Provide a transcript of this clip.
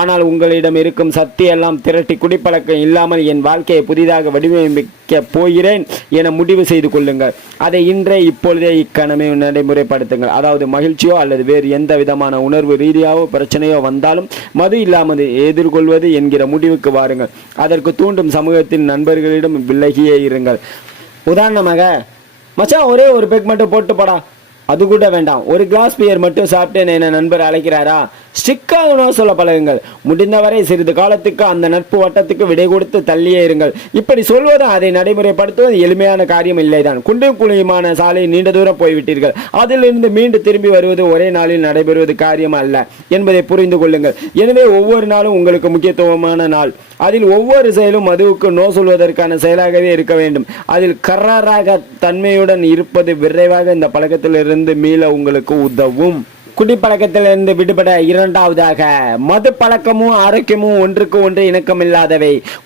ஆனால் உங்களிடம் இருக்கும் சக்தி எல்லாம் திரட்டி குடிப்பழக்கம் இல்லாமல் என் வாழ்க்கையை புதிதாக வடிவமைக்க போகிறேன் என முடிவு செய்து கொள்ளுங்கள். அதை இன்றே இப்பொழுதே இக்கணமே நடைமுறைப்படுத்துங்கள். அதாவது மகிழ்ச்சியோ அல்லது வேறு எந்த விதமான உணர்வு ரீதியாவோ பிரச்சனையோ வந்தாலும் மது இல்லாமல் எதிர்கொள்வது என்கிற முடிவுக்கு வாருங்கள். அதற்கு தூண்டும் சமூகத்தின் நண்பர்களிடம் விலகியே இருங்கள். உதாரணமாக, மச்சான் ஒரே ஒரு பெக் மட்டும் போட்டு போடா, அது கூட வேண்டாம், ஒரு கிளாஸ் பியர் மட்டும் சாப்பிட்டேன் என நண்பர் அழைக்கிறாரா, ஸ்ட்ரிக்டாக உணவு சொல்ல பழகுங்கள். முடிந்தவரை சிறிது காலத்துக்கு அந்த நட்பு வட்டத்துக்கு விடை கொடுத்து தள்ளியே இருங்கள். இப்படி சொல்வது அதை நடைமுறைப்படுத்துவது எளிமையான காரியம் இல்லைதான். குண்டும் குழியுமான சாலை நீண்ட தூரம் போய்விட்டீர்கள். அதிலிருந்து மீண்டும் திரும்பி வருவது ஒரே நாளில் நடைபெறுவது காரியம் அல்ல என்பதை புரிந்து கொள்ளுங்கள். எனவே ஒவ்வொரு நாளும் உங்களுக்கு முக்கியத்துவமான நாள். அதில் ஒவ்வொரு செயலும் மதுவுக்கு நோ சொல்வதற்கான செயலாகவே இருக்க வேண்டும். அதில் கராராக தன்மையுடன் இருப்பது விரைவாக இந்த பழக்கத்திலிருந்து மீள உங்களுக்கு உதவும். குடிப்பழக்கத்திலிருந்து விடுபட இரண்டாவதாக, மது பழக்கமும் ஆரோக்கியமும் ஒன்றுக்கு ஒன்று இணக்கமில்லாதவை.